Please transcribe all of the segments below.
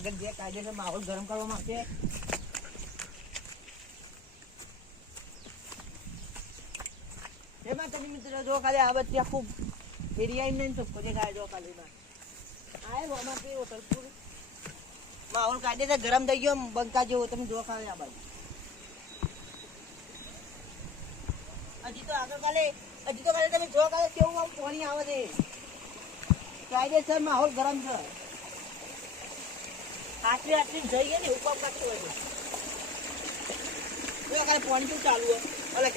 આગળ જે કાયદેસર માહોલ ગરમ કરવા માટે એમાં તમે મિત્રો જો ખાલી આ બધી આખું એરિયા નહીં તો કોઈ ખાય જો ખાલી આ અમારે હોટલપુર માહોલ કાયદેસર ગરમ થઈ ગયો બંકા જેવો તમે જો ખાલી આ બાજુ હજી તો ખાલે તમે જો ખાલે કેવું આમ પાણી આવે છે કાયદેસર માહોલ ગરમ છે આટલી જઈએ ને ઉપર કાઢતું હોય છે ખાલી પાણી કેવું ચાલુ હોય અલગ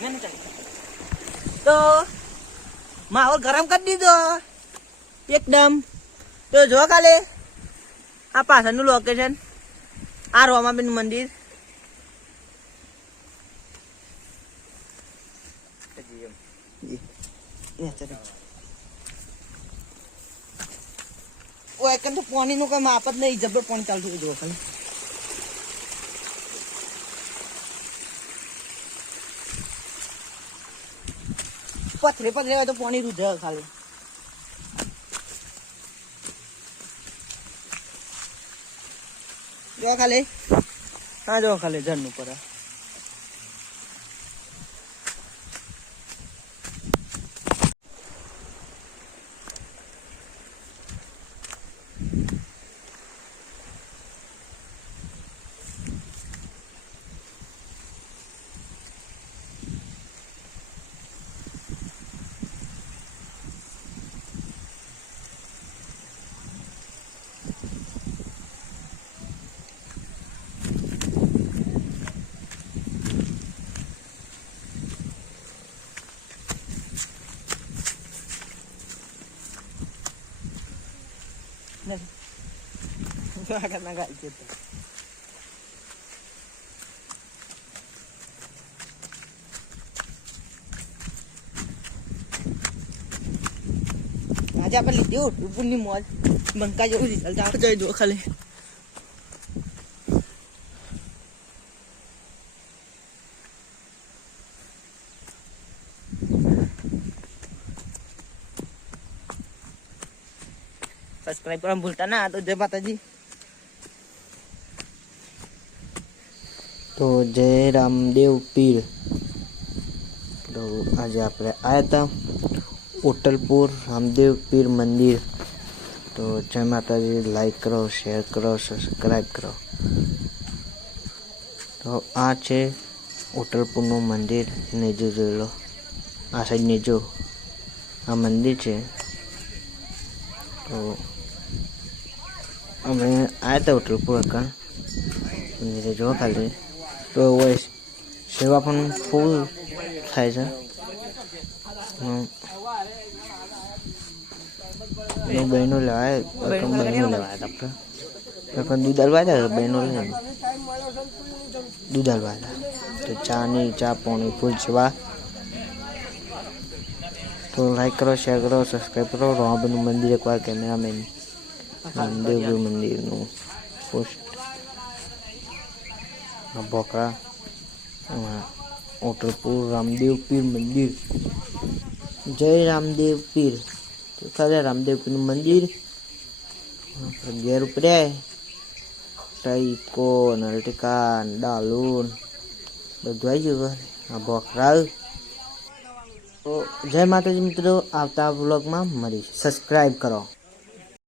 કેમ તો માહોલ ગરમ કરી દીધો એકદમ તો જો ખાલે આ પાછળનું લોકેશન આ રોમાબેન મંદિર તો પાણી નું કઈ માપ જ નહીં જબર પાણી ચાલતું જો ખાલી પથરે હોય તો પાણી રૂધે ખાલી જો ખાલી હા જો ખાલી ઝરણું પર akan agak gitu. Aja apa lihat pun ni mall bangka jauh di dalam jauh dua kali. Subscribe करना भूलता ना तो जय माता जी तो जय रामदेव पीर तो आज आप आया था होटलपुर रामदेव पीर मंदिर तो जय माता जी लाइक करो शेयर करो सब्सक्राइब करो तो आ है होटलपुर नु मंदिर ने जो लो आ साइड ने जो आ मंदिर है तो અમે આવ્યા હતા હોટલપુર અકાણ મંદિરે જો ખાલી તો સેવા પણ ફૂલ થાય છે બહેનો લેવાય બહેનો લેવાયા હતા આપણે દૂધ હલવાયા હતા બહેનો લઈને દૂધ હલવાયા હતા તો ચા પાણી ફૂલ સેવા તો લાઈક કરો શેર કરો સબસ્ક્રાઈબ કરો રોમાબેનનું મંદિર એકવાર કેમેરામેન રામદેવ મંદિરનું પોસ્ટ બોકરા હોટલપુર રામદેવ પીર મંદિર જય રામદેવ પીર તો ખાલી રામદેવ પીરનું મંદિર ઘેર ઉપર્યા ટાઈકો નલટિકા ડાલૂન બધું આવી ગયું આ બોકરા તો જય માતાજી મિત્રો આવતા વ્લોગમાં મળીશ સબસ્ક્રાઈબ કરો